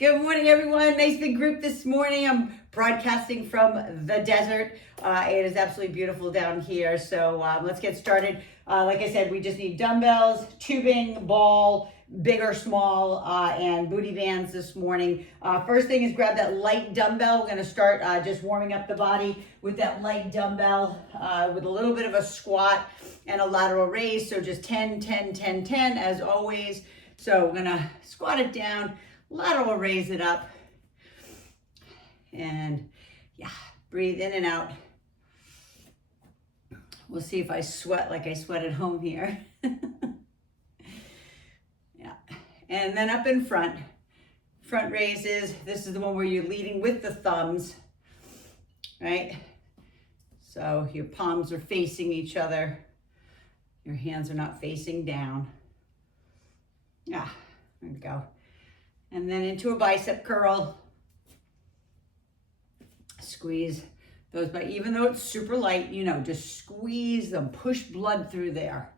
Good morning, everyone. Nice big group this morning. I'm broadcasting from the desert. It is absolutely beautiful down here. So let's get started. Like I said, we just need dumbbells, tubing, ball, big or small, and booty bands this morning. First thing is grab that light dumbbell. We're going to start just warming up the body with that light dumbbell with a little bit of a squat and a lateral raise. So just 10, 10, 10, 10 as always. So we're going to squat it down, lateral raise it up, and yeah, breathe in and out. We'll see if I sweat like I sweat at home here. Yeah, and then up in front raises. This is the one where you're leading with the thumbs, right? So your palms are facing each other. Your hands are not facing down. Yeah, there we go. And then into a bicep curl. Squeeze those, but even though it's super light, you know, just squeeze them, push blood through there.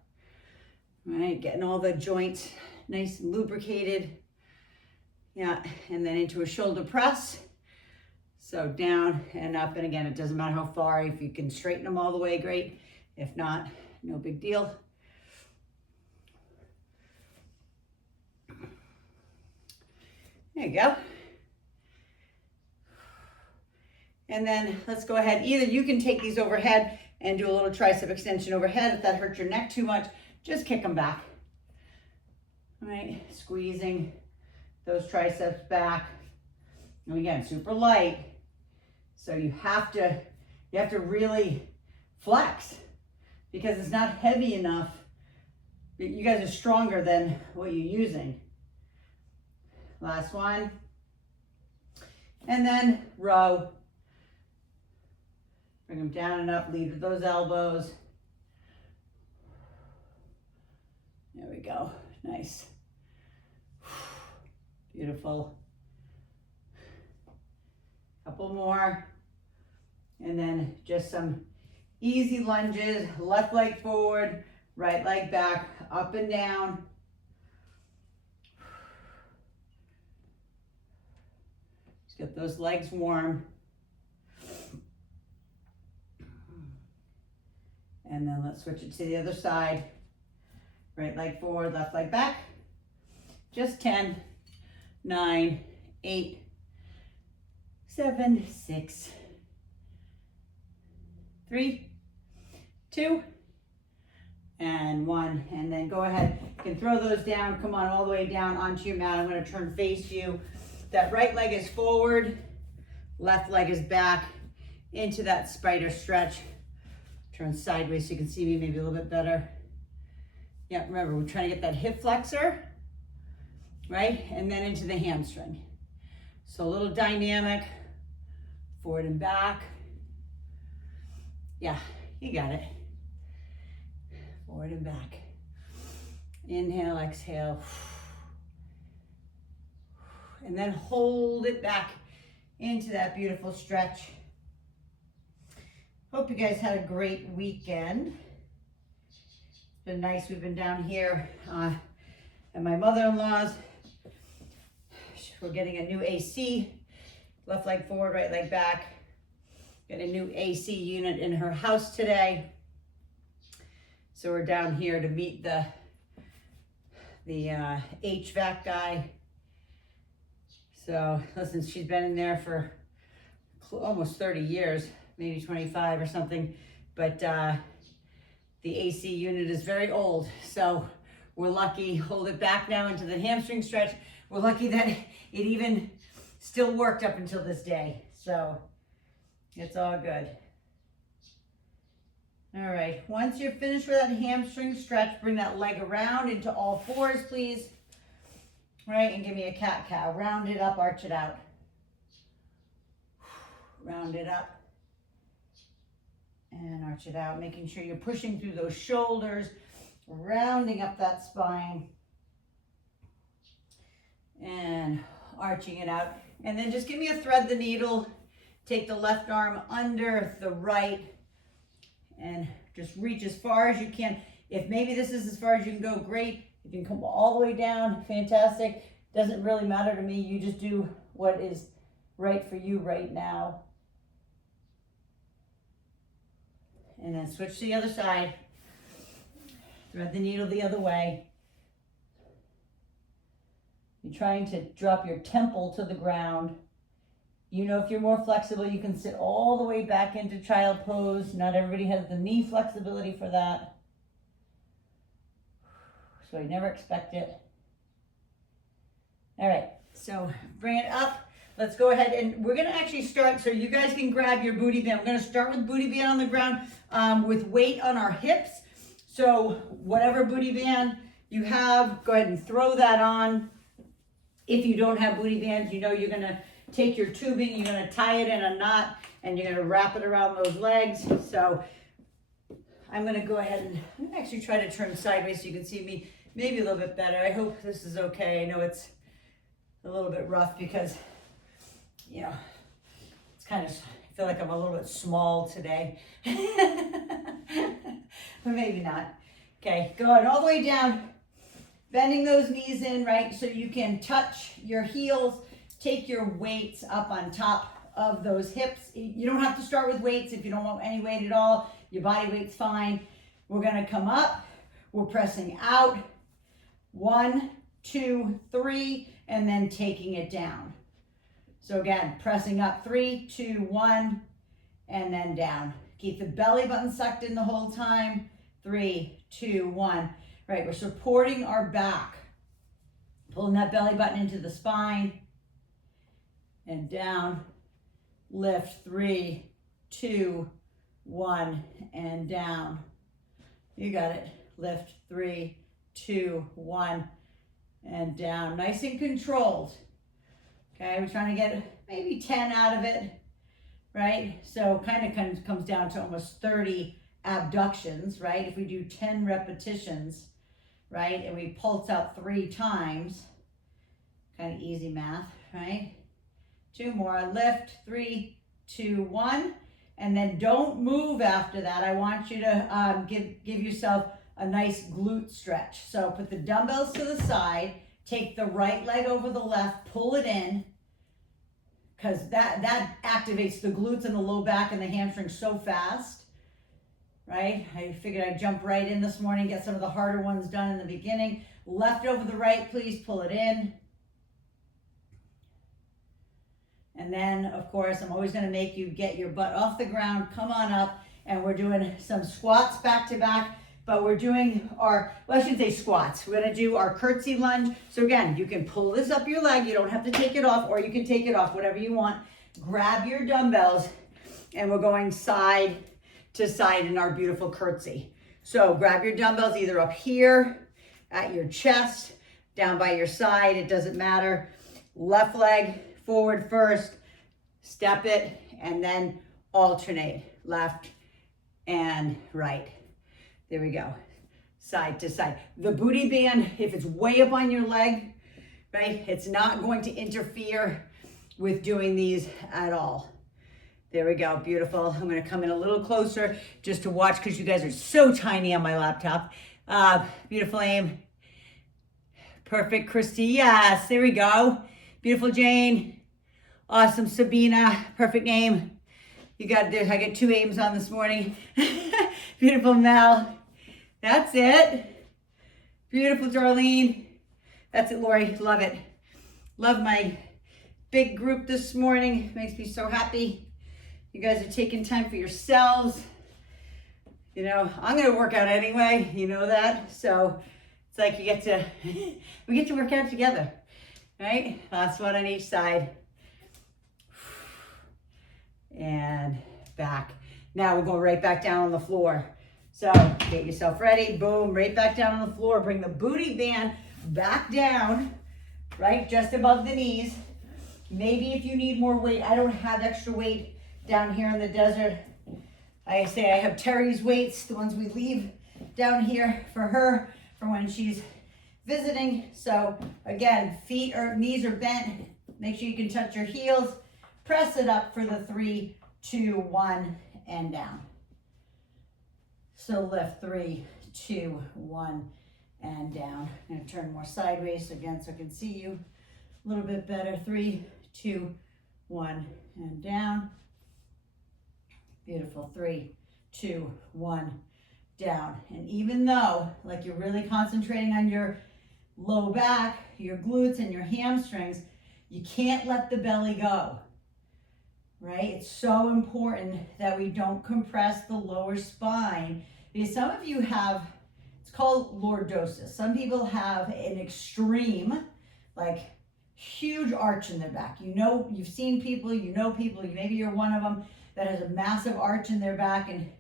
All right, getting all the joints nice and lubricated. Yeah, and then into a shoulder press. So down and up, and again, it doesn't matter how far. If you can straighten them all the way, great. If not, no big deal. There you go. And then let's go ahead. Either you can take these overhead and do a little tricep extension overhead. If that hurts your neck too much, just kick them back. All right, squeezing those triceps back. And again, super light. So you have to really flex because it's not heavy enough. You guys are stronger than what you're using. Last one. And then row. Bring them down and up, lead with those elbows. There we go, nice. Beautiful. Couple more. And then just some easy lunges, left leg forward, right leg back, up and down. Get those legs warm. And then let's switch it to the other side. Right leg forward, left leg back. Just 10, 9, 8, 7, 6, 3, 2, and 1. And then go ahead. You can throw those down. Come on all the way down onto your mat. I'm going to turn face you. That right leg is forward, left leg is back into that spider stretch. Turn sideways so you can see me maybe a little bit better. Yeah, remember, we're trying to get that hip flexor, right? And then into the hamstring. So a little dynamic, forward and back. Yeah, you got it. Forward and back. Inhale, exhale. And then hold it back into that beautiful stretch. Hope you guys had a great weekend. It's been nice. We've been down here at my mother-in-law's. We're getting a new AC. Left leg forward, right leg back. Got a new AC unit in her house today. So we're down here to meet the HVAC guy. So listen, she's been in there for almost 30 years, maybe 25 or something, but the AC unit is very old. So we're lucky, hold it back now into the hamstring stretch. We're lucky that it even still worked up until this day. So it's all good. All right, once you're finished with that hamstring stretch, bring that leg around into all fours, please. Right, and give me a cat-cow. Round it up, arch it out. Round it up. And arch it out, making sure you're pushing through those shoulders, rounding up that spine. And arching it out. And then just give me a thread the needle. Take the left arm under the right. And just reach as far as you can. If maybe this is as far as you can go, great. You can come all the way down, fantastic. Doesn't really matter to me. You just do what is right for you right now. And then switch to the other side. Thread the needle the other way. You're trying to drop your temple to the ground. You know, if you're more flexible, you can sit all the way back into child pose. Not everybody has the knee flexibility for that. So I never expect it. All right, so bring it up. Let's go ahead and we're gonna actually start, so you guys can grab your booty band. We're gonna start with booty band on the ground with weight on our hips. So whatever booty band you have, go ahead and throw that on. If you don't have booty bands, you know you're gonna take your tubing, you're gonna tie it in a knot, and you're gonna wrap it around those legs. So I'm gonna go ahead and I'm gonna actually try to turn sideways so you can see me maybe a little bit better. I hope this is okay. I know it's a little bit rough because, you know, it's kind of, I feel like I'm a little bit small today. But maybe not. Okay, going all the way down, bending those knees in, right? So you can touch your heels, take your weights up on top of those hips. You don't have to start with weights if you don't want any weight at all. Your body weight's fine. We're gonna come up, we're pressing out. 1, 2, 3, and then taking it down. So again, pressing up, 3, 2, 1, and then down. Keep the belly button sucked in the whole time. 3, 2, 1. Right, we're supporting our back. Pulling that belly button into the spine. And down. Lift, 3, 2, 1, and down. You got it. Lift, 3, 2, 1, and down. Nice and controlled. Okay, we're trying to get maybe 10 out of it, right? So kind of comes down to almost 30 abductions, right? If we do 10 repetitions, right? And we pulse out 3 times, kind of easy math, right? 2 more, lift, 3, 2, 1, and then don't move after that. I want you to give yourself a nice glute stretch. So put the dumbbells to the side, take the right leg over the left, pull it in, because that activates the glutes and the low back and the hamstrings so fast, right? I figured I'd jump right in this morning, get some of the harder ones done in the beginning. Left over the right, please pull it in. And then, of course, I'm always gonna make you get your butt off the ground, come on up, and we're doing some squats back to back. But we're doing our, well, I shouldn't say squats. We're gonna do our curtsy lunge. So again, you can pull this up your leg. You don't have to take it off, or you can take it off, whatever you want. Grab your dumbbells, and we're going side to side in our beautiful curtsy. So grab your dumbbells either up here at your chest, down by your side, it doesn't matter. Left leg forward first, step it, and then alternate left and right. There we go, side to side. The booty band, if it's way up on your leg, right, it's not going to interfere with doing these at all. There we go, beautiful. I'm gonna come in a little closer just to watch because you guys are so tiny on my laptop. Beautiful aim. Perfect, Christy, yes, there we go. Beautiful Jane. Awesome, Sabina, perfect name. You got this, I get 2 aims on this morning. Beautiful Mel. That's it. Beautiful Darlene. That's it, Lori. Love it. Love my big group this morning. Makes me so happy. You guys are taking time for yourselves. You know, I'm going to work out anyway. You know that. So it's like we get to work out together. Right? Last one on each side. And back. Now we'll go right back down on the floor. So get yourself ready, boom, right back down on the floor. Bring the booty band back down, right, just above the knees. Maybe if you need more weight, I don't have extra weight down here in the desert. I say I have Terry's weights, the ones we leave down here for her, for when she's visiting. So again, feet or knees are bent. Make sure you can touch your heels. Press it up for the 3, 2, 1, and down. So lift, 3, 2, 1, and down. I'm gonna turn more sideways again so I can see you. A little bit better. 3, 2, 1, and down. Beautiful. 3, 2, 1, down. And even though, like, you're really concentrating on your low back, your glutes, and your hamstrings, you can't let the belly go, right? It's so important that we don't compress the lower spine, because some of you have, it's called lordosis. Some people have an extreme, like, huge arch in their back. You know, you've seen people, you know people, maybe you're one of them that has a massive arch in their back, and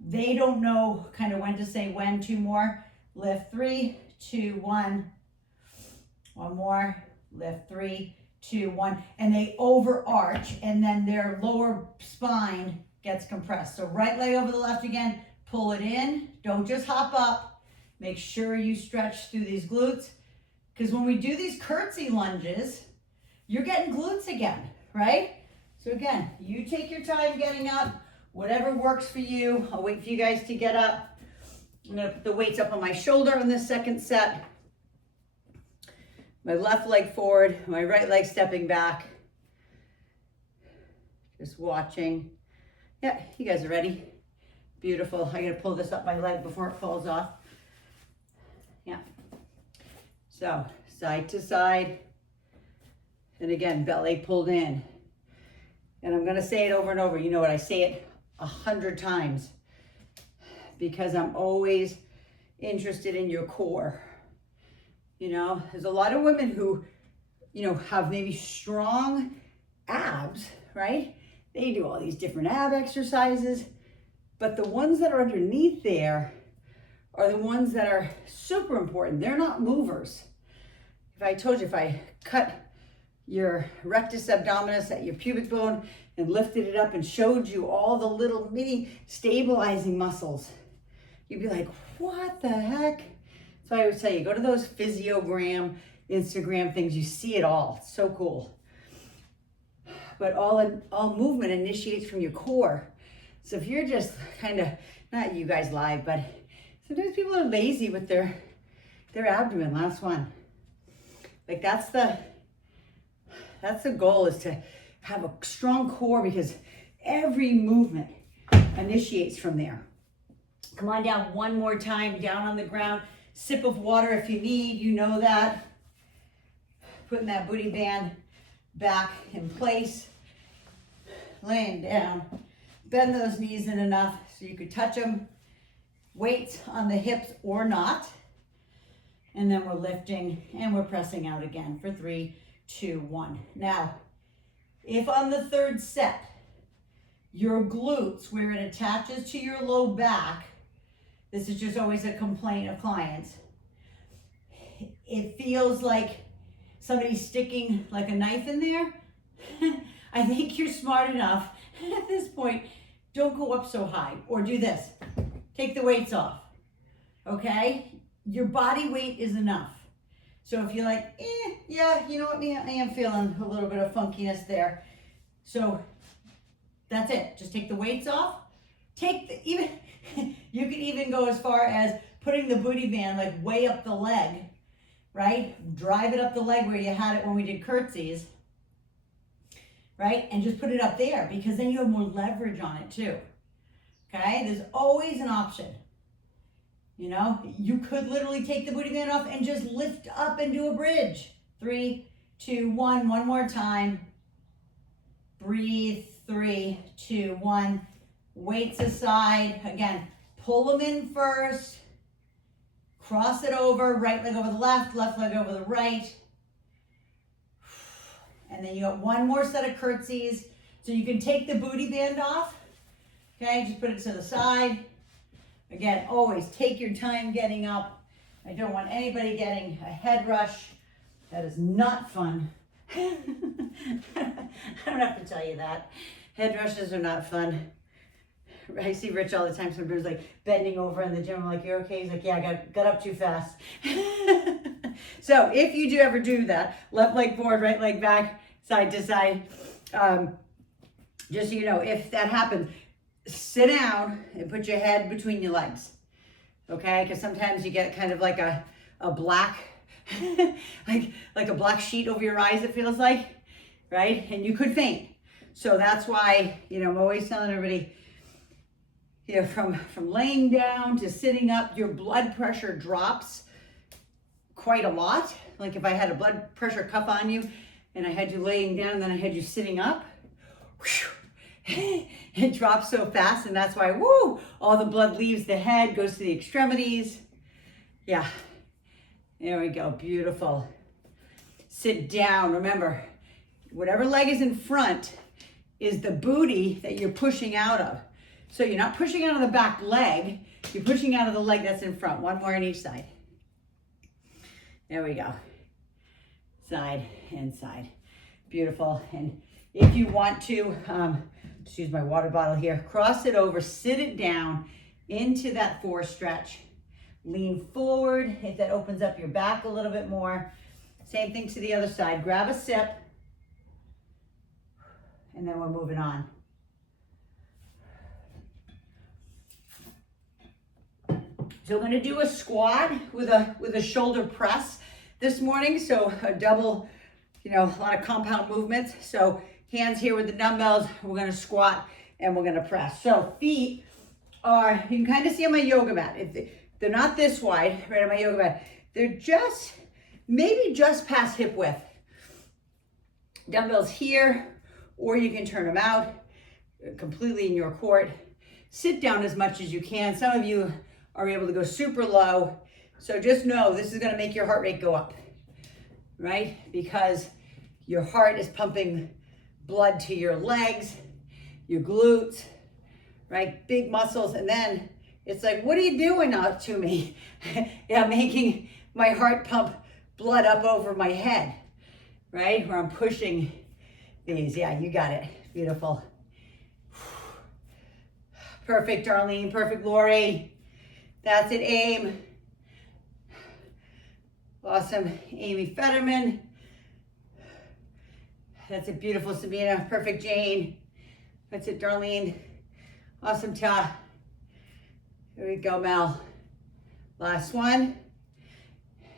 they don't know kind of when to say when. 2 more. Lift. 3, 2, 1. 1 more. Lift. 3, 2, 1. And they overarch, and then their lower spine gets compressed. So right leg over the left again. Pull it in. Don't just hop up. Make sure you stretch through these glutes, because when we do these curtsy lunges, you're getting glutes again, right? So again, you take your time getting up, whatever works for you. I'll wait for you guys to get up. I'm gonna put the weights up on my shoulder on this second set. My left leg forward, my right leg stepping back. Just watching. Yeah, you guys are ready. Beautiful. I gotta pull this up my leg before it falls off. Yeah. So, side to side. And again, belly pulled in. And I'm gonna say it over and over. You know what, I say it 100 times because I'm always interested in your core. You know, there's a lot of women who, you know, have maybe strong abs, right? They do all these different ab exercises, but the ones that are underneath there are the ones that are super important. They're not movers. If I told you, if I cut your rectus abdominis at your pubic bone and lifted it up and showed you all the little mini stabilizing muscles, you'd be like, what the heck? So I would tell you, go to those physiogram, Instagram things, you see it all. It's so cool. But all movement initiates from your core. So if you're just kind of, not you guys live, but sometimes people are lazy with their abdomen. Last one. Like that's the goal, is to have a strong core, because every movement initiates from there. Come on down one more time, down on the ground. Sip of water if you need, you know that. Putting that booty band back in place. Laying down. Bend those knees in enough so you could touch them. Weights on the hips or not. And then we're lifting and we're pressing out again for 3, 2, 1. Now, if on the third set, your glutes, where it attaches to your low back, this is just always a complaint of clients, it feels like somebody's sticking like a knife in there. I think you're smart enough at this point, don't go up so high, or do this. Take the weights off, okay? Your body weight is enough. So if you're like, yeah, you know what, I am feeling a little bit of funkiness there. So that's it. Just take the weights off. You could even go as far as putting the booty band like way up the leg, right? Drive it up the leg where you had it when we did curtsies, right? And just put it up there, because then you have more leverage on it too. Okay, there's always an option. You know, you could literally take the booty band off and just lift up and do a bridge. 3, 2, 1, one more time. Breathe, 3, 2, 1. Weights aside. Again, pull them in first. Cross it over, right leg over the left leg over the right. And then you got one more set of curtsies. So you can take the booty band off. Okay, just put it to the side. Again, always take your time getting up. I don't want anybody getting a head rush. That is not fun. I don't have to tell you that. Head rushes are not fun. I see Rich all the time, sometimes like bending over in the gym. I'm like, you're okay? He's like, yeah, I got up too fast. So if you do ever do that, left leg forward, right leg back, side to side, just so you know, if that happens, sit down and put your head between your legs, okay? Because sometimes you get kind of like a black like a black sheet over your eyes, it feels like, right? And you could faint. So that's why, I'm always telling everybody, from laying down to sitting up, your blood pressure drops quite a lot. Like if I had a blood pressure cuff on you and I had you laying down and then I had you sitting up, it drops so fast, and that's why, all the blood leaves the head, goes to the extremities. Yeah, there we go, beautiful. Sit down, remember, whatever leg is in front is the booty that you're pushing out of. So you're not pushing out of the back leg, you're pushing out of the leg that's in front. One more on each side. There we go. Side and side. Beautiful. And if you want to, just use my water bottle here, cross it over, sit it down into that 4 stretch. Lean forward if that opens up your back a little bit more. Same thing to the other side. Grab a sip, and then we're moving on. So we're going to do a squat with a shoulder press this morning. So a double, a lot of compound movements. So hands here with the dumbbells. We're going to squat and we're going to press. So feet are, you can kind of see on my yoga mat. They're not this wide, right, on my yoga mat. They're maybe just past hip width. Dumbbells here, or you can turn them out completely in your court. Sit down as much as you can. Some of you are able to go super low. So just know this is gonna make your heart rate go up, right? Because your heart is pumping blood to your legs, your glutes, right? Big muscles. And then it's like, what are you doing now to me? Yeah, making my heart pump blood up over my head, right? Where I'm pushing these. Yeah, you got it. Beautiful. Perfect, Darlene. Perfect, Lori. That's it, aim. Awesome, Amy Fetterman. That's it, beautiful, Sabina. Perfect, Jane. That's it, Darlene. Awesome, Ta. There we go, Mel. Last one.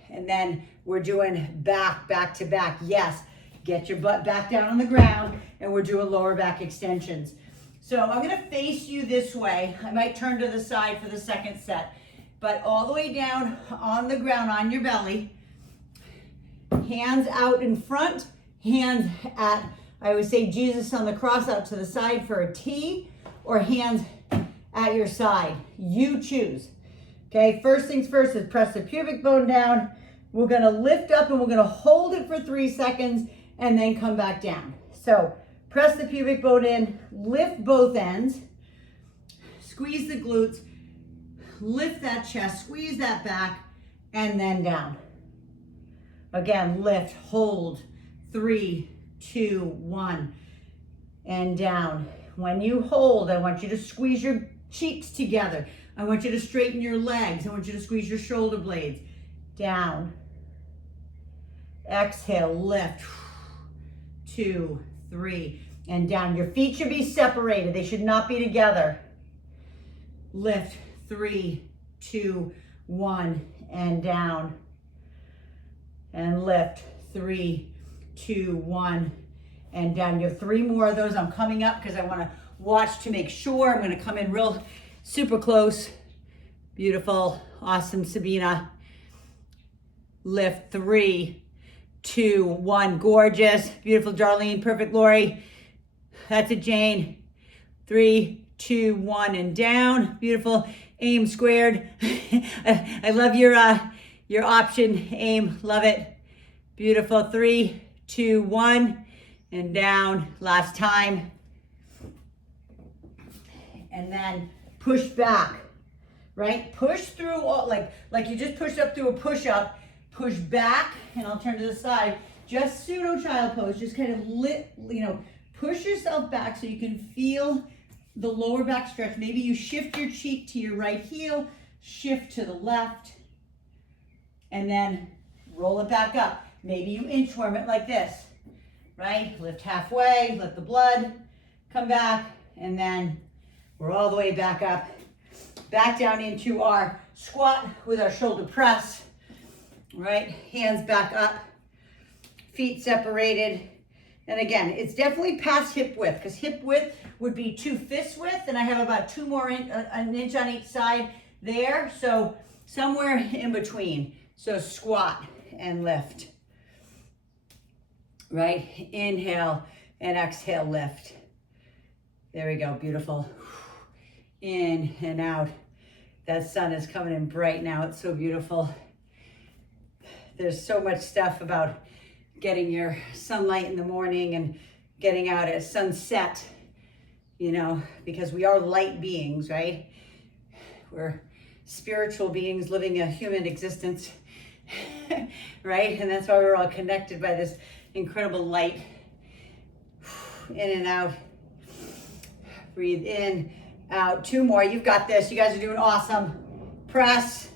And then we're doing back to back. Yes, get your butt back down on the ground, and we're doing lower back extensions. So I'm gonna face you this way. I might turn to the side for the second set, but all the way down on the ground, on your belly, hands out in front, hands at, I would say Jesus on the cross out to the side for a T, or hands at your side. You choose. Okay, first things first is press the pubic bone down. We're gonna lift up and we're gonna hold it for 3 seconds and then come back down. So press the pubic bone in, lift both ends, squeeze the glutes, lift that chest, squeeze that back, and then down. Again, lift, hold, 3, 2, 1, and down. When you hold, I want you to squeeze your cheeks together. I want you to straighten your legs. I want you to squeeze your shoulder blades. Down. Exhale, lift. 2, 3, and down. Your feet should be separated. They should not be together. Lift. 3, 2, 1, and down. And lift. 3, 2, 1, and down. You have 3 more of those. I'm coming up because I want to watch to make sure. I'm going to come in real super close. Beautiful. Awesome, Sabina. Lift. 3, 2, 1. Gorgeous. Beautiful, Darlene. Perfect, Lori. That's it, Jane. 3, 2, 1, and down. Beautiful. Aim squared. I love your option. Aim. Love it. Beautiful. 3, 2, 1, and down. Last time. And then push back, right? Push through, all, like you just pushed up through a push-up. Push back, and I'll turn to the side. Just pseudo child pose. Just kind of push yourself back so you can feel the lower back stretch. Maybe you shift your cheek to your right heel, shift to the left, and then roll it back up. Maybe you inchworm it like this, right? Lift halfway, let the blood come back, and then we're all the way back up, back down into our squat with our shoulder press. right? Hands back up, feet separated. And again, it's definitely past hip width, because hip width would be 2 fists width, and I have about 2 more an inch on each side there. So somewhere in between. So squat and lift, right? Inhale and exhale, lift. There we go, beautiful. In and out. That sun is coming in bright now. It's so beautiful. There's so much stuff about getting your sunlight in the morning and getting out at sunset, you know, because we are light beings, right? We're spiritual beings living a human existence, right? And that's why we're all connected by this incredible light. In and out. Breathe in, out. 2 more. You've got this. You guys are doing awesome. Press.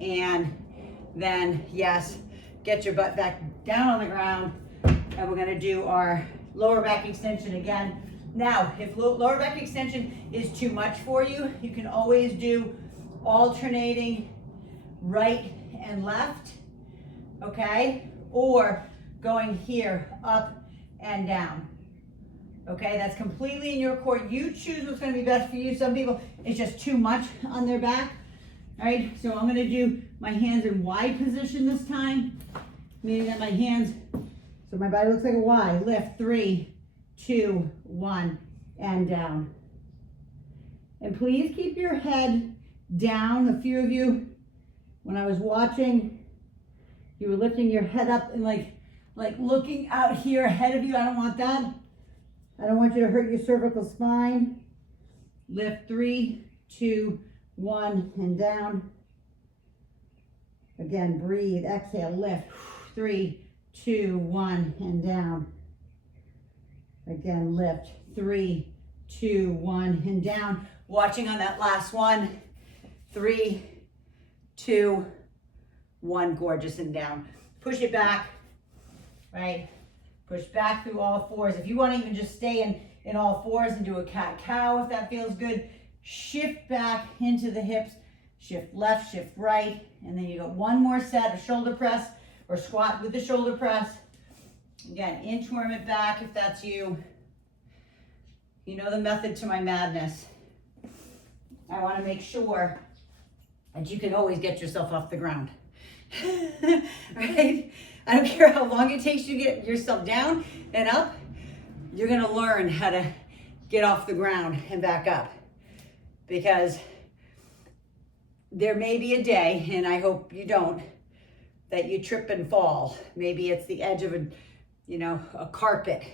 And then, yes, get your butt back down on the ground. And we're going to do our lower back extension again. Now, if lower back extension is too much for you, you can always do alternating right and left, okay? Or going here, up and down. Okay, that's completely in your core. You choose what's going to be best for you. Some people, it's just too much on their back. All right, so I'm going to do my hands in Y position this time, meaning that my hands, so my body looks like a Y. Lift, 3, 2, 1, and down. And please keep your head down. A few of you, when I was watching, you were lifting your head up and like looking out here ahead of you. I don't want that. I don't want you to hurt your cervical spine. Lift, 3, 2, 1, and down. Again, breathe, exhale, lift, 3, 2, 1, and down. Again, lift, 3, 2, 1, and down. Watching on that last one, 3, 2, 1, gorgeous, and down. Push it back, right? Push back through all 4s. If you want to even just stay in all 4s and do a cat-cow, if that feels good, shift back into the hips, shift left, shift right, and then you got 1 more set of shoulder press or squat with the shoulder press. Again, inchworm it back if that's you. You know the method to my madness. I want to make sure that you can always get yourself off the ground. Right? I don't care how long it takes you to get yourself down and up, you're going to learn how to get off the ground and back up. Because there may be a day, and I hope you don't, that you trip and fall. Maybe it's the edge of a carpet.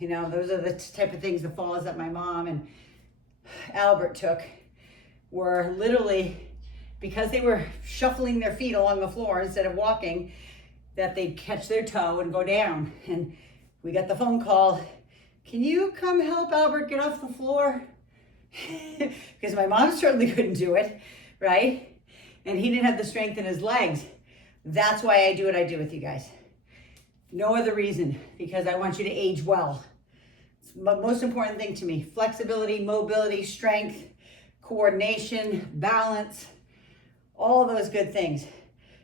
You know, those are the type of things, the falls that my mom and Albert took were literally because they were shuffling their feet along the floor instead of walking, that they'd catch their toe and go down. And we got the phone call, can you come help Albert get off the floor? Because my mom certainly couldn't do it, right? And he didn't have the strength in his legs. That's why I do what I do with you guys. No other reason, because I want you to age well. It's the most important thing to me. Flexibility, mobility, strength, coordination, balance, all those good things.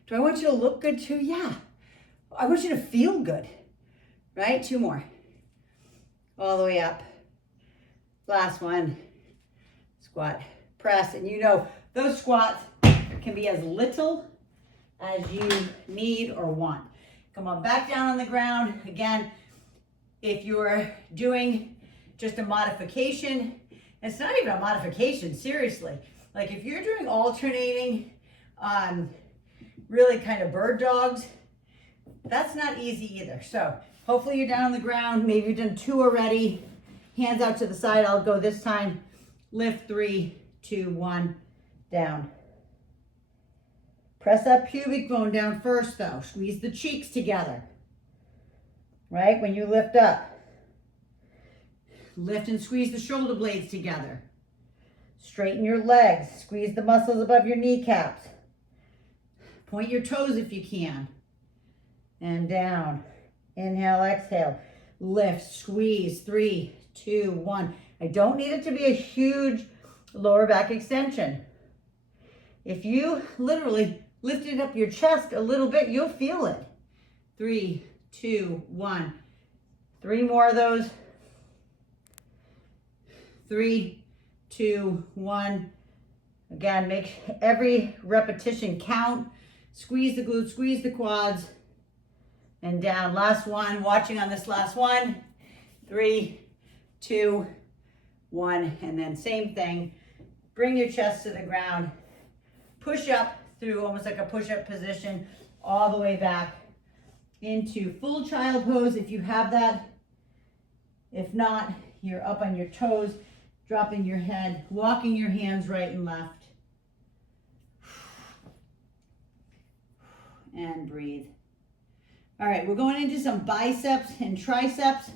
Do I want you to look good too? Yeah. I want you to feel good, right? 2 more. All the way up. Last one. Squat, press, and you know those squats can be as little as you need or want. Come on, back down on the ground. Again, if you're doing just a modification, it's not even a modification, seriously. Like if you're doing alternating, really kind of bird dogs, that's not easy either. So hopefully you're down on the ground. Maybe you've done 2 already. Hands out to the side. I'll go this time. Lift, 3, 2, 1, down. Press that pubic bone down first though. Squeeze the cheeks together. Right? When you lift up. Lift and squeeze the shoulder blades together. Straighten your legs. Squeeze the muscles above your kneecaps. Point your toes if you can. And down. Inhale, exhale. Lift, squeeze, 3, 2, 1. I don't need it to be a huge lower back extension. If you literally lifted up your chest a little bit, you'll feel it. 3, 2, 1. 3 more of those. 3, 2, 1. Again, make every repetition count. Squeeze the glutes, squeeze the quads, and down. Last one, watching on this last one. 3, 2, 1, and then same thing. Bring your chest to the ground. Push up through almost like a push-up position all the way back into full child pose if you have that. If not, you're up on your toes, dropping your head, walking your hands right and left. And breathe. All right, we're going into some biceps and triceps.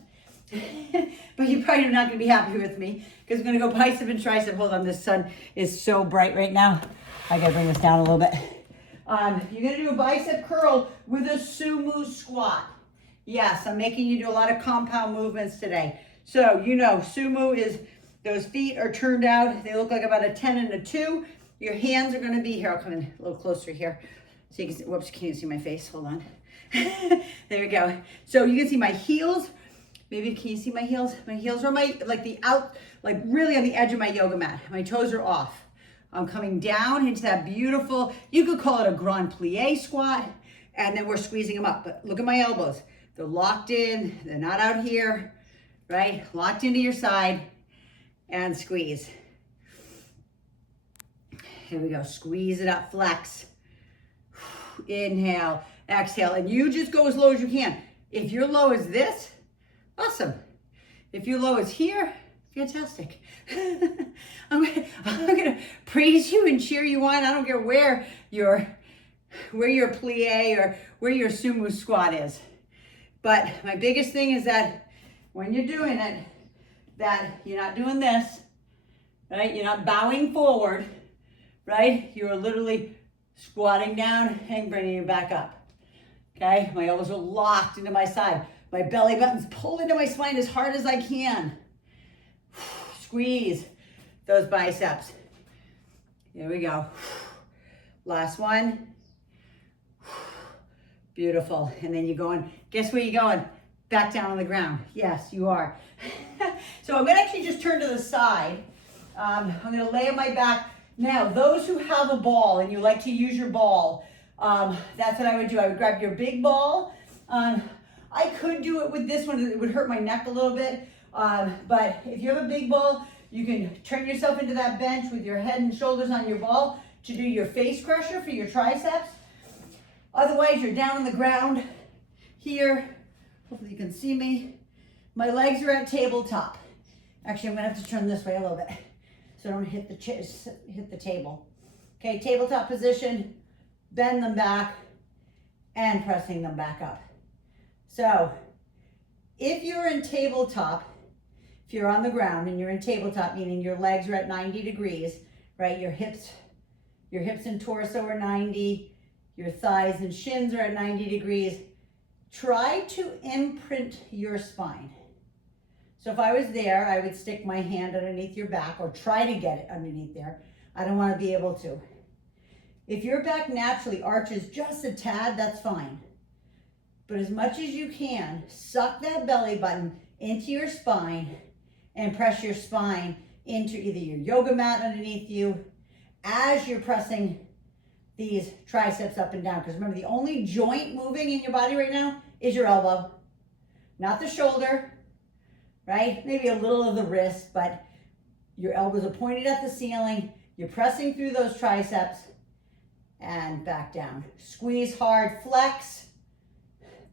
But you're probably not going to be happy with me because we're going to go bicep and tricep. Hold on, this sun is so bright right now. I got to bring this down a little bit. You're going to do a bicep curl with a sumo squat. Yes, I'm making you do a lot of compound movements today. So, you know, sumo is those feet are turned out. They look like about a 10 and a 2. Your hands are going to be here. I'll come in a little closer here. So you can see, whoops, can't see my face. Hold on. There we go. So you can see my heels. Maybe can you see my heels? My heels are like really on the edge of my yoga mat. My toes are off. I'm coming down into that beautiful, you could call it a grand plie squat, and then we're squeezing them up. But look at my elbows. They're locked in. They're not out here, right? Locked into your side and squeeze. Here we go. Squeeze it up, flex. Inhale, exhale, and you just go as low as you can. If you're low as this, awesome. If you're low as here, fantastic. I'm gonna praise you and cheer you on. I don't care where your plie or where your sumo squat is. But my biggest thing is that when you're doing it, that you're not doing this, right? You're not bowing forward, right? You're literally squatting down and bringing it back up. Okay, my elbows are locked into my side. My belly button's pulled into my spine as hard as I can. Squeeze those biceps. Here we go. Last one. Beautiful. And then you're going, guess where you're going? Back down on the ground. Yes, you are. So I'm going to actually just turn to the side. I'm going to lay on my back. Now, those who have a ball and you like to use your ball, that's what I would do. I would grab your big ball. I could do it with this one. It would hurt my neck a little bit. But if you have a big ball, you can turn yourself into that bench with your head and shoulders on your ball to do your face crusher for your triceps. Otherwise, you're down on the ground here. Hopefully you can see me. My legs are at tabletop. Actually, I'm gonna have to turn this way a little bit so I don't hit the table. Okay, tabletop position, bend them back and pressing them back up. So if you're in tabletop, if you're on the ground and you're in tabletop, meaning your legs are at 90 degrees, right? Your hips and torso are 90, your thighs and shins are at 90 degrees. Try to imprint your spine. So if I was there, I would stick my hand underneath your back or try to get it underneath there. I don't want to be able to. If your back naturally arches just a tad, that's fine. But as much as you can, suck that belly button into your spine and press your spine into either your yoga mat underneath you as you're pressing these triceps up and down. Because remember, the only joint moving in your body right now is your elbow, not the shoulder, right? Maybe a little of the wrist, but your elbows are pointed at the ceiling. You're pressing through those triceps and back down. Squeeze hard, flex,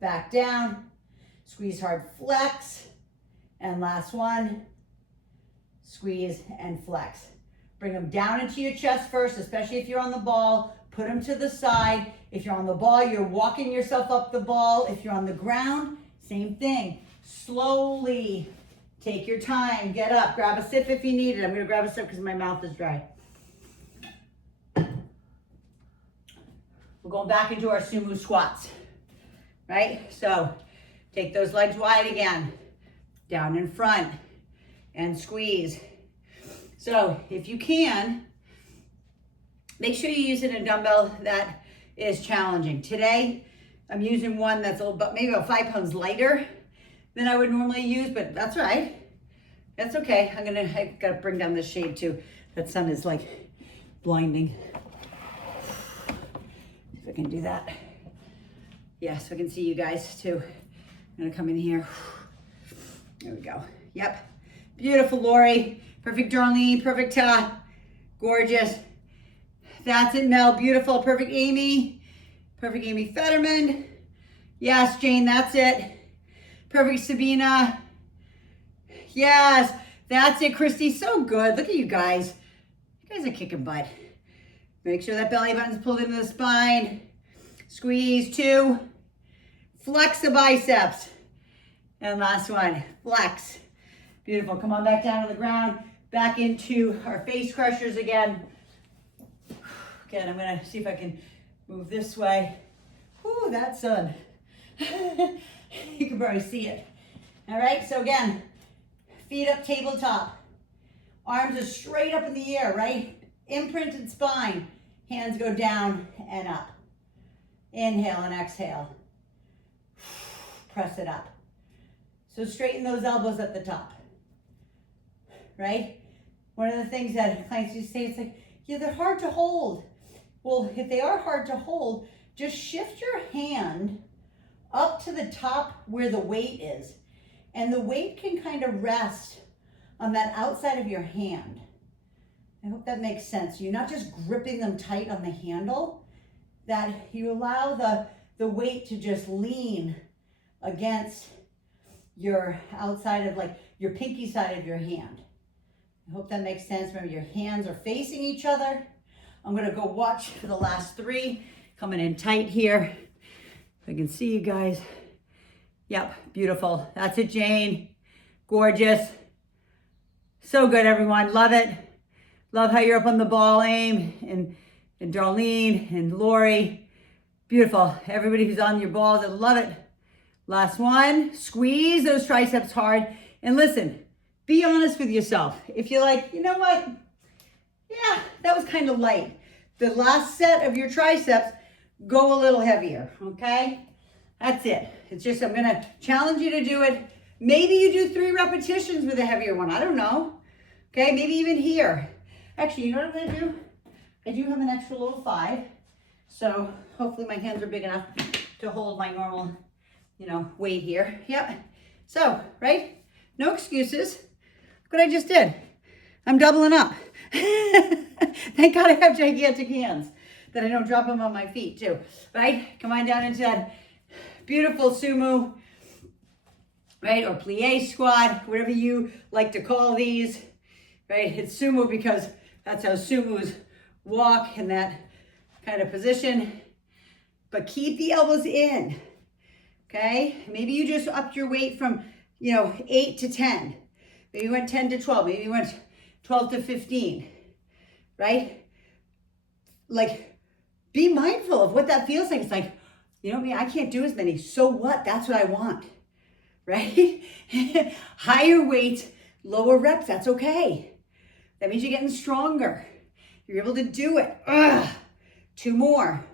back down. Squeeze hard, flex, and last one. Squeeze and flex. Bring them down into your chest first, especially if you're on the ball. Put them to the side. If you're on the ball, you're walking yourself up the ball. If you're on the ground, same thing. Slowly take your time. Get up. Grab a sip if you need it. I'm going to grab a sip because my mouth is dry. We're going back into our sumo squats, right? So take those legs wide again. Down in front and squeeze. So if you can, make sure you use it in a dumbbell that is challenging. Today, I'm using one that's a little bit, maybe about 5 pounds lighter than I would normally use, but that's right. That's okay. I've got to bring down this shade too. That sun is like blinding. See if I can do that. Yeah, so I can see you guys too. I'm gonna come in here. There we go. Yep. Beautiful, Lori. Perfect, Darlene. Perfect, gorgeous. That's it, Mel. Beautiful. Perfect, Amy. Perfect, Amy Fetterman. Yes, Jane, that's it. Perfect, Sabina. Yes, that's it, Christy. So good. Look at you guys. You guys are kicking butt. Make sure that belly button's pulled into the spine. Squeeze, 2. Flex the biceps. And last one, flex. Beautiful. Come on back down to the ground. Back into our face crushers again. Again, I'm going to see if I can move this way. Ooh, that sun. You can probably see it. All right, so again, feet up, tabletop. Arms are straight up in the air, right? Imprinted spine. Hands go down and up. Inhale and exhale. Press it up. So straighten those elbows at the top, right? One of the things that clients used to say, it's like, yeah, they're hard to hold. Well, if they are hard to hold, just shift your hand up to the top where the weight is. And the weight can kind of rest on that outside of your hand. I hope that makes sense. You're not just gripping them tight on the handle, that you allow the weight to just lean against your outside of, like, your pinky side of your hand. I hope that makes sense. Remember, your hands are facing each other. I'm gonna go watch for the last 3. Coming in tight here. If I can see you guys. Yep, beautiful. That's it, Jane. Gorgeous. So good, everyone. Love it. Love how you're up on the ball, Aim, and Darlene, and Lori. Beautiful. Everybody who's on your balls, I love it. Last one. Squeeze those triceps hard. And listen, be honest with yourself. If you're like, you know what? Yeah, that was kind of light. The last set of your triceps, go a little heavier, okay? That's it. It's just, I'm gonna challenge you to do it. Maybe you do 3 repetitions with a heavier one. I don't know. Okay, maybe even here. Actually, you know what I'm gonna do? I do have an extra little 5. So hopefully my hands are big enough to hold my normal, weight here. Yep. So, right? No excuses. Look what I just did. I'm doubling up. Thank God I have gigantic hands that I don't drop them on my feet too, right? Come on down into that beautiful sumo, right? Or plie squat, whatever you like to call these, right? It's sumo because that's how sumos walk in that kind of position. But keep the elbows in, okay? Maybe you just upped your weight from, 8 to 10. Maybe you went 10 to 12. Maybe you went 12 to 15, right? Like, be mindful of what that feels like. It's like, I can't do as many. So what? That's what I want, right? Higher weight, lower reps. That's okay. That means you're getting stronger. You're able to do it. 2 more.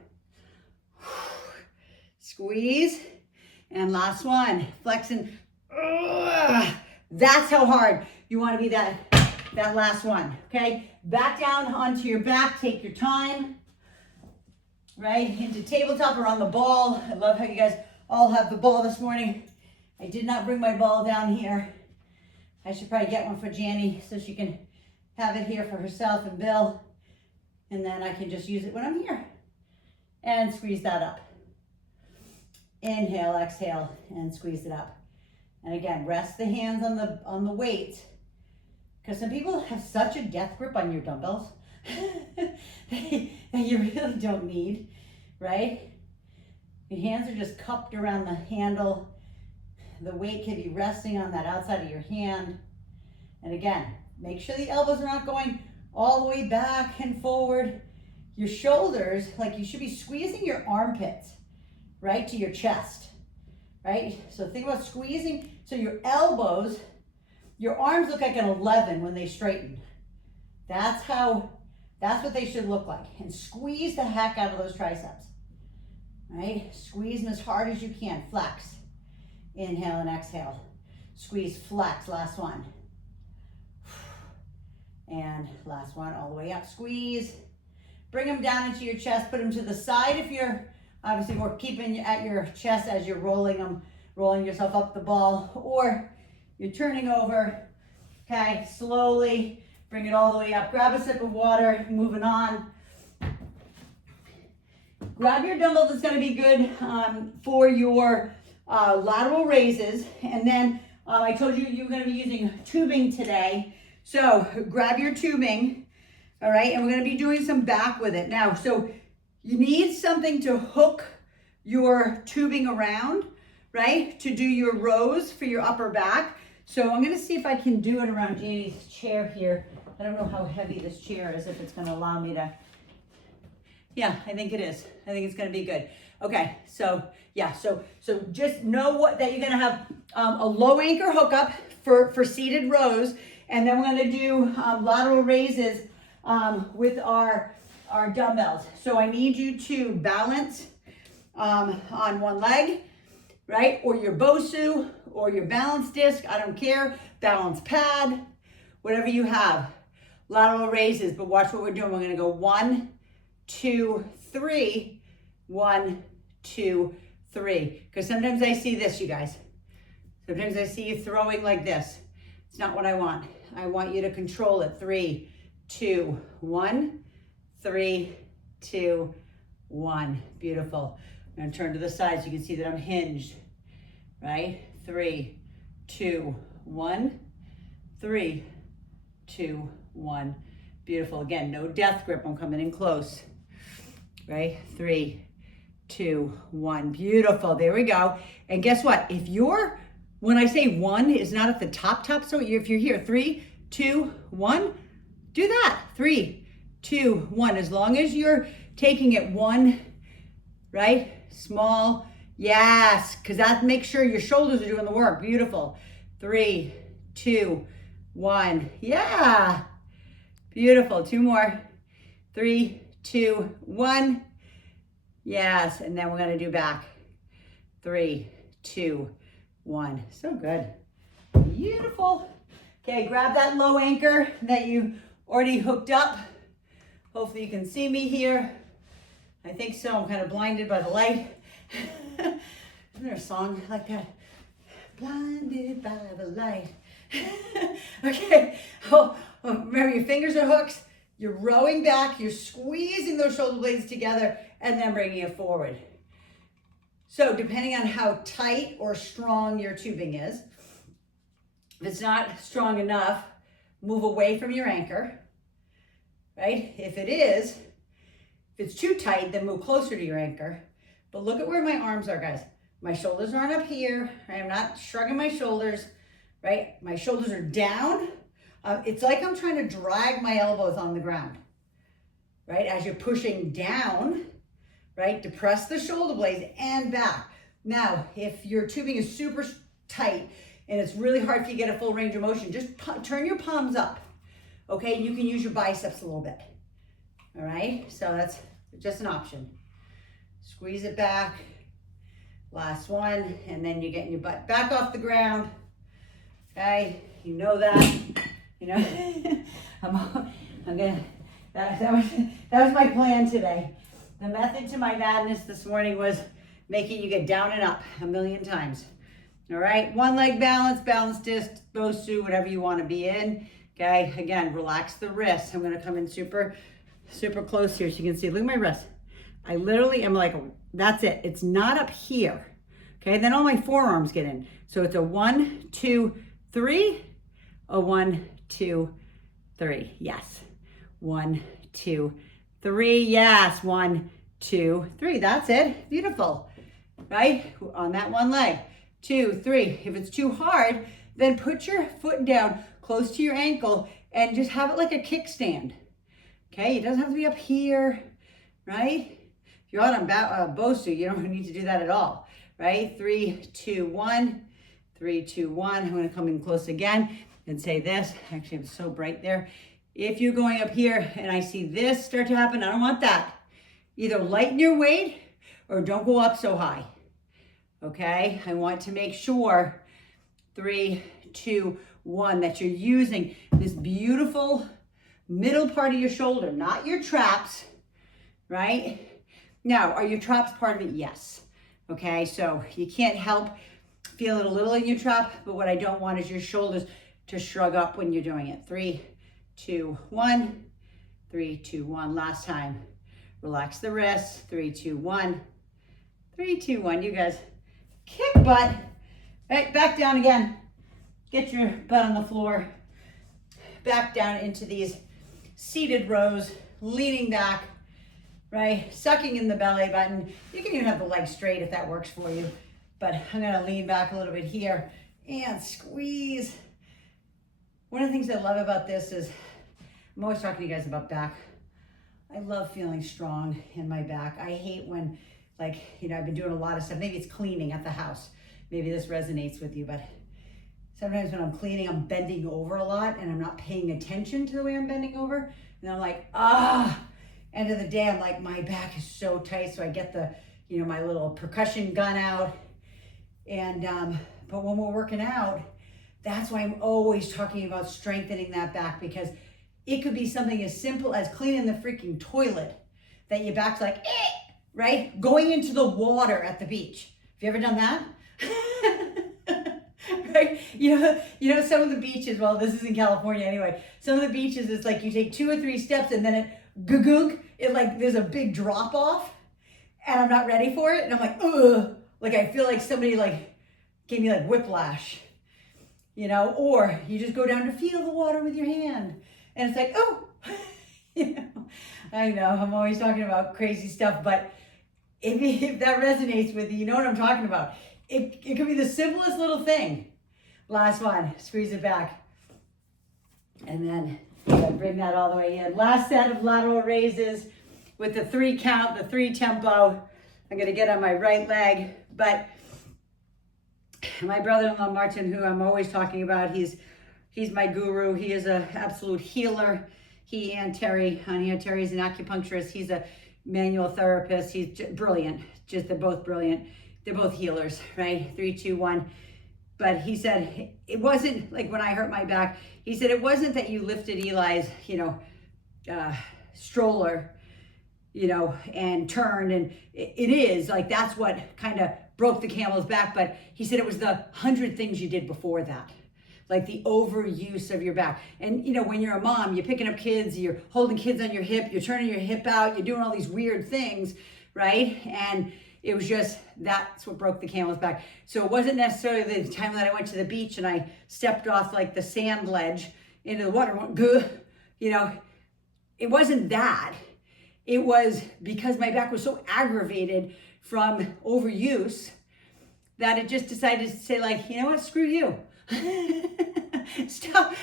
Squeeze. And last one. Flexing. That's how hard you want to be that last one, okay? Back down onto your back. Take your time. Right? Into tabletop or on the ball. I love how you guys all have the ball this morning. I did not bring my ball down here. I should probably get one for Janny so she can have it here for herself and Bill. And then I can just use it when I'm here. And squeeze that up. Inhale, exhale, and squeeze it up. And again, rest the hands on the weight. Because some people have such a death grip on your dumbbells that you really don't need, right? Your hands are just cupped around the handle. The weight can be resting on that outside of your hand. And again, make sure the elbows are not going all the way back and forward. Your shoulders, like you should be squeezing your armpits, right, to your chest, right? So think about squeezing. So your elbows, your arms look like an 11 when they straighten. That's what they should look like. And squeeze the heck out of those triceps. right? Squeeze as hard as you can, flex. Inhale and exhale. Squeeze, flex, last one. And last one, all the way up, squeeze. Bring them down into your chest, put them to the side if you're, obviously we're keeping at your chest as you're rolling yourself up the ball, or you're turning over, okay, slowly, bring it all the way up. Grab a sip of water, moving on. Grab your dumbbell that's gonna be good for your lateral raises, and then I told you you're gonna be using tubing today, so grab your tubing, all right, and we're gonna be doing some back with it. Now, so you need something to hook your tubing around, right, to do your rows for your upper back. So I'm gonna see if I can do it around Janie's chair here. I don't know how heavy this chair is, if it's gonna allow me to. Yeah, I think it is. I think it's gonna be good. Okay, so yeah, so just know that you're gonna have a low anchor hookup for seated rows, and then we're gonna do lateral raises with our dumbbells. So I need you to balance on one leg, right? Or your BOSU or your balance disc, I don't care, balance pad, whatever you have. Lateral raises, but watch what we're doing. We're gonna go 1, 2, 3, 1, 2, 3. Because sometimes I see this, you guys. Sometimes I see you throwing like this. It's not what I want. I want you to control it. 3, 2, 1, 3, 2, 1. Beautiful. I'm gonna turn to the side so you can see that I'm hinged, right? 3, 2, 1, 3, 2, 1. Beautiful. Again, no death grip. I'm coming in close, right? 3, 2, 1. Beautiful. There we go. And guess what? When I say 1 is not at the top, so if you're here, 3, 2, 1, do that. 3, 2, 1. As long as you're taking it 1, right? Small, yes, because that makes sure your shoulders are doing the work. Beautiful. 3, 2, 1. Yeah. Beautiful. 2 more. 3, 2, 1. Yes. And then we're going to do back. 3, 2, 1. So good. Beautiful. Okay, grab that low anchor that you already hooked up. Hopefully you can see me here. I think so. I'm kind of blinded by the light. Isn't there a song like that? Blinded by the light. Okay. Oh, remember, your fingers are hooks. You're rowing back. You're squeezing those shoulder blades together and then bringing it forward. So depending on how tight or strong your tubing is, if it's not strong enough, move away from your anchor, right? If it's too tight, then move closer to your anchor. But look at where my arms are, guys. My shoulders aren't up here. I'm not shrugging my shoulders, right? My shoulders are down. It's like I'm trying to drag my elbows on the ground, right? As you're pushing down, right? Depress the shoulder blades and back. Now, if your tubing is super tight and it's really hard for you to get a full range of motion, just turn your palms up, okay? You can use your biceps a little bit, all right? So that's just an option. Squeeze it back. Last one, and then you're getting your butt back off the ground, okay? You know that, you know? That was my plan today. The method to my madness this morning was making you get down and up 1,000,000 times. All right, one leg balance, balance disc, BOSU, whatever you want to be in. Okay, again, relax the wrists. I'm gonna come in super close here so you can see. Look at my wrist. I literally am like, that's it. It's not up here. Okay, then all my forearms get in. So it's a 1, 2, 3, a 1, 2, 3. Yes. 1, 2, 3. Yes. 1, 2, 3. That's it. Beautiful. Right? On that one leg. 2, 3. If it's too hard, then put your foot down close to your ankle and just have it like a kickstand. Okay? It doesn't have to be up here, right? If you're out on BOSU, you don't need to do that at all, right? 3, 2, 1. 3, 2, 1. I'm going to come in close again and say this. Actually, I'm so bright there. If you're going up here and I see this start to happen, I don't want that. Either lighten your weight or don't go up so high. Okay, I want to make sure 3, 2, 1 that you're using this beautiful middle part of your shoulder, not your traps, right? Now, are your traps part of it? Yes. Okay, so you can't help feel it a little in your trap, but what I don't want is your shoulders to shrug up when you're doing it. 3, 2, 1, 3, 2, 1. Last time. Relax the wrists. 3, 2, 1, 3, 2, 1. You guys kick butt. Right, back down again. Get your butt on the floor. Back down into these seated rows, leaning back, right? Sucking in the belly button. You can even have the legs straight if that works for you. But I'm gonna lean back a little bit here and squeeze. One of the things I love about this is, I'm always talking to you guys about back. I love feeling strong in my back. I hate when, like, you know, I've been doing a lot of stuff. Maybe it's cleaning at the house. Maybe this resonates with you, but sometimes when I'm cleaning, I'm bending over a lot and I'm not paying attention to the way I'm bending over. And I'm like, end of the day, I'm like, my back is so tight. So I get the, you know, my little percussion gun out. And, but when we're working out, that's why I'm always talking about strengthening that back, because it could be something as simple as cleaning the freaking toilet that your back's like, right? Going into the water at the beach. Have you ever done that? Right? You know, some of the beaches, well, this is in California anyway, some of the beaches, it's like you take 2 or 3 steps and then it like, there's a big drop off and I'm not ready for it. And I'm like, ugh. Like, I feel like somebody like gave me like whiplash, you know, or you just go down to feel the water with your hand. And it's like, oh, you know, I know I'm always talking about crazy stuff, but if that resonates with you, you know what I'm talking about. It could be the simplest little thing. Last one, squeeze it back. And then bring that all the way in. Last set of lateral raises with the 3 count, the 3 tempo. I'm gonna get on my right leg, but my brother-in-law, Martin, who I'm always talking about, he's my guru. He is an absolute healer. He and Terry, Terry's an acupuncturist. He's a manual therapist. He's brilliant. They're both brilliant. They're both healers, right? 3, 2, 1. But he said, it wasn't like when I hurt my back, he said, it wasn't that you lifted Eli's, stroller, and turned. And it is like, that's what kind of broke the camel's back. But he said, it was the 100 things you did before that. Like the overuse of your back. And when you're a mom, you're picking up kids, you're holding kids on your hip, you're turning your hip out, you're doing all these weird things, right? And it was just, that's what broke the camel's back. So it wasn't necessarily the time that I went to the beach and I stepped off like the sand ledge into the water, it wasn't that. It was because my back was so aggravated from overuse that it just decided to say, like, you know what, screw you. Stop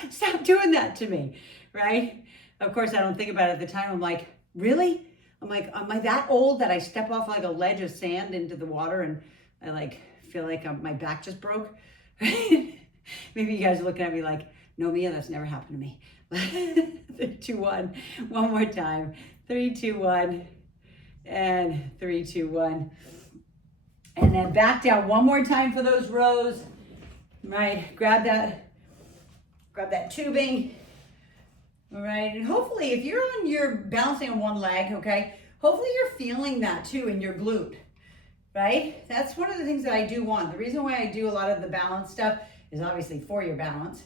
doing that to me, right? Of course, I don't think about it at the time. I'm like, really? I'm like, am I that old that I step off like a ledge of sand into the water and I like feel like my back just broke? Maybe you guys are looking at me like, no, Mia, that's never happened to me. 3, 2, 1. One more time. 3, 2, 1. And 3, 2, 1. And then back down one more time for those rows. Right, grab that tubing. All right, and hopefully if you're balancing on one leg, okay, hopefully you're feeling that too in your glute, right? That's one of the things that I do want. The reason why I do a lot of the balance stuff is obviously for your balance,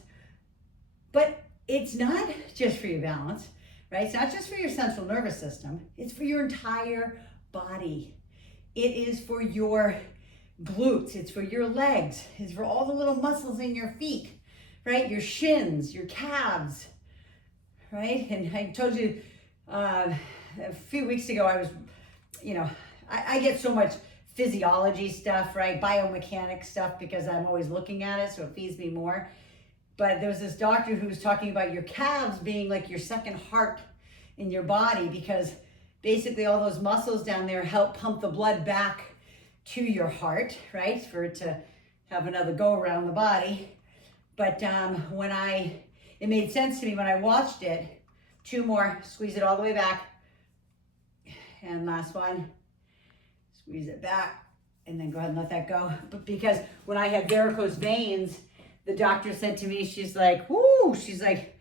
but it's not just for your balance, right? It's not just for your central nervous system. It's for your entire body. It is for your glutes, it's for your legs, it's for all the little muscles in your feet, right? Your shins, your calves, right? And I told you a few weeks ago, I was, I get so much physiology stuff, right? Biomechanics stuff, because I'm always looking at it, so it feeds me more. But there was this doctor who was talking about your calves being like your second heart in your body, because basically all those muscles down there help pump the blood back to your heart, right? For it to have another go around the body. But it made sense to me when I watched it. 2 more, squeeze it all the way back. And last one, Squeeze it back and then go ahead and let that go. But because when I had varicose veins, the doctor said to me, she's like, whoo, she's like,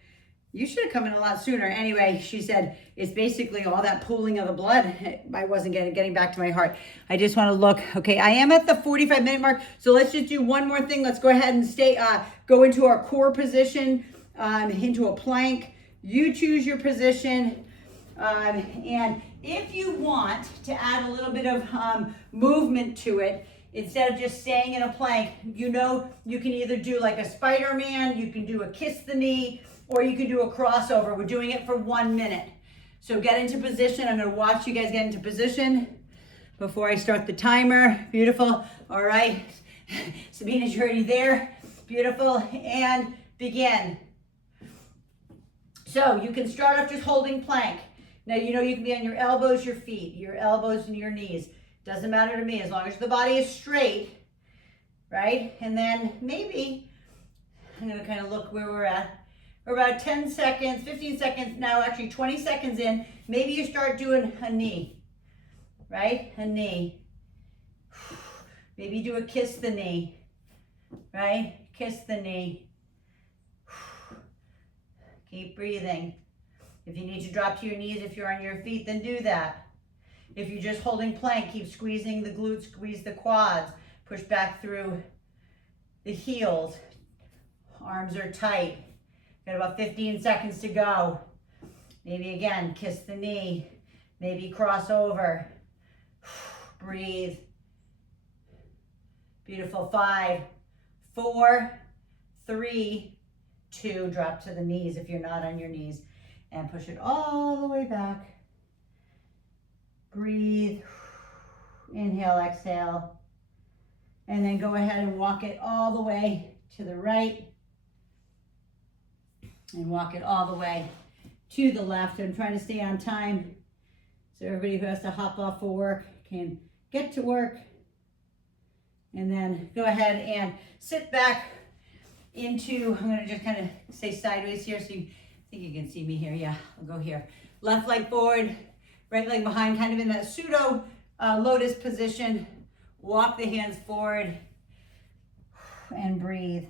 you should have come in a lot sooner. Anyway, she said, it's basically all that pooling of the blood. I wasn't getting back to my heart. I just want to look. Okay, I am at the 45-minute mark. So let's just do one more thing. Let's go ahead and go into our core position, into a plank. You choose your position. And if you want to add a little bit of movement to it, instead of just staying in a plank, you can either do like a Spider-Man, you can do a kiss the knee, or you can do a crossover. We're doing it for 1 minute. So get into position. I'm gonna watch you guys get into position before I start the timer. Beautiful, all right. Sabina's already there. Beautiful, and begin. So you can start off just holding plank. Now you can be on your elbows, your feet, your elbows and your knees. Doesn't matter to me as long as the body is straight, right? And then maybe, I'm gonna kind of look where we're at. We're about 10 seconds, 15 seconds, now actually 20 seconds in. Maybe you start doing a knee, right? A knee. Maybe do a kiss the knee, right? Kiss the knee. Keep breathing. If you need to drop to your knees, if you're on your feet, then do that. If you're just holding plank, keep squeezing the glutes, squeeze the quads, push back through the heels. Arms are tight. Got about 15 seconds to go. Maybe again, kiss the knee. Maybe cross over. Breathe. Beautiful. 5, 4, 3, 2. Drop to the knees if you're not on your knees. And push it all the way back. Breathe. Inhale, exhale. And then go ahead and walk it all the way to the right. And walk it all the way to the left. I'm trying to stay on time so everybody who has to hop off for work can get to work. And then go ahead and sit back into, I'm going to just kind of stay sideways here so you think you can see me here. Yeah, I'll go here. Left leg forward, right leg behind, kind of in that pseudo lotus position. Walk the hands forward and breathe.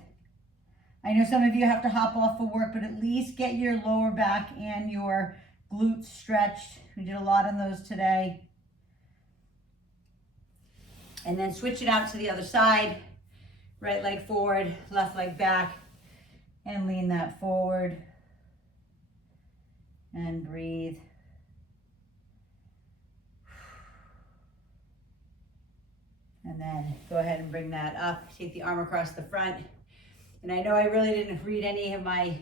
I know some of you have to hop off for work, but at least get your lower back and your glutes stretched. We did a lot on those today. And then switch it out to the other side. Right leg forward, left leg back, and lean that forward. And breathe. And then go ahead and bring that up. Take the arm across the front. And I know I really didn't read any of my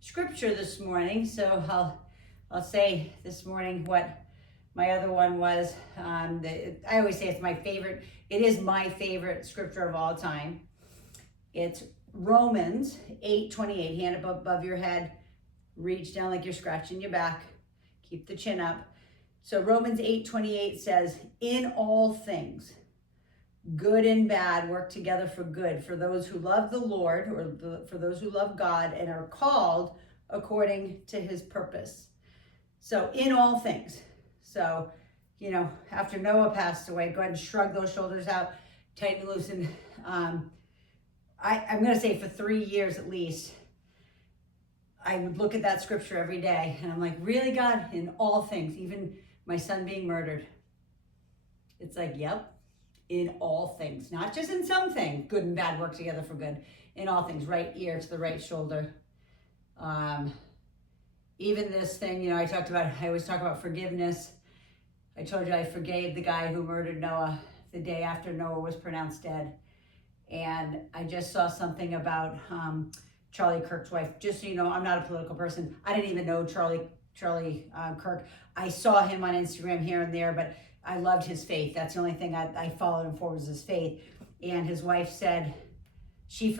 scripture this morning, so I'll say this morning what my other one was. I always say it's my favorite. It is my favorite scripture of all time. It's Romans 8:28. Hand above your head. Reach down like you're scratching your back. Keep the chin up. So Romans 8:28 says, in all things, good and bad work together for good for those who love the Lord, or for those who love God and are called according to his purpose. So in all things. So, after Noah passed away, go ahead and shrug those shoulders out, tighten and loosen. I'm going to say for 3 years at least, I would look at that scripture every day and I'm like, really, God? In all things, even my son being murdered. It's like, yep. In all things, not just in something, good and bad work together for good. In all things, right ear to the right shoulder. Even this thing, I always talk about forgiveness. I told you I forgave the guy who murdered Noah the day after Noah was pronounced dead. And I just saw something about Charlie Kirk's wife. Just so you know, I'm not a political person. I didn't even know Charlie Kirk. I saw him on Instagram here and there, but I loved his faith. That's the only thing I followed him for was his faith. And his wife said, she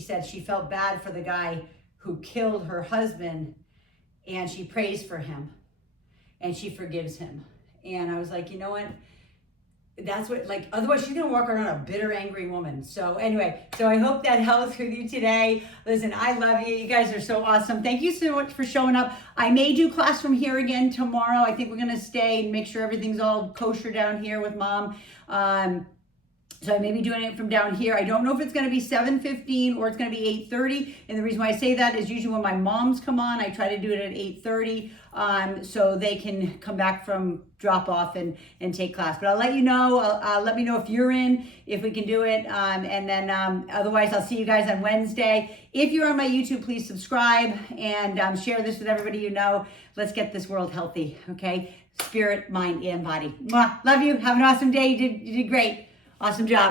said she felt bad for the guy who killed her husband, and she prays for him and she forgives him. And I was like, you know what? that's what, like, otherwise she's gonna walk around a bitter, angry woman. So anyway, so I hope that helps with you today. Listen, I love you. You guys are so awesome. Thank you so much for showing up. I may do class from here again tomorrow. I think we're gonna stay and make sure everything's all kosher down here with mom. So I may be doing it from down here. I don't know if it's going to be 7:15 or it's going to be 8:30. And the reason why I say that is usually when my moms come on, I try to do it at 8:30 so they can come back from drop off and take class. But I'll let you know. Let me know if you're in, if we can do it. And then otherwise, I'll see you guys on Wednesday. If you're on my YouTube, please subscribe and share this with everybody you know. Let's get this world healthy, okay? Spirit, mind, and body. Mwah. Love you. Have an awesome day. You did great. Awesome job.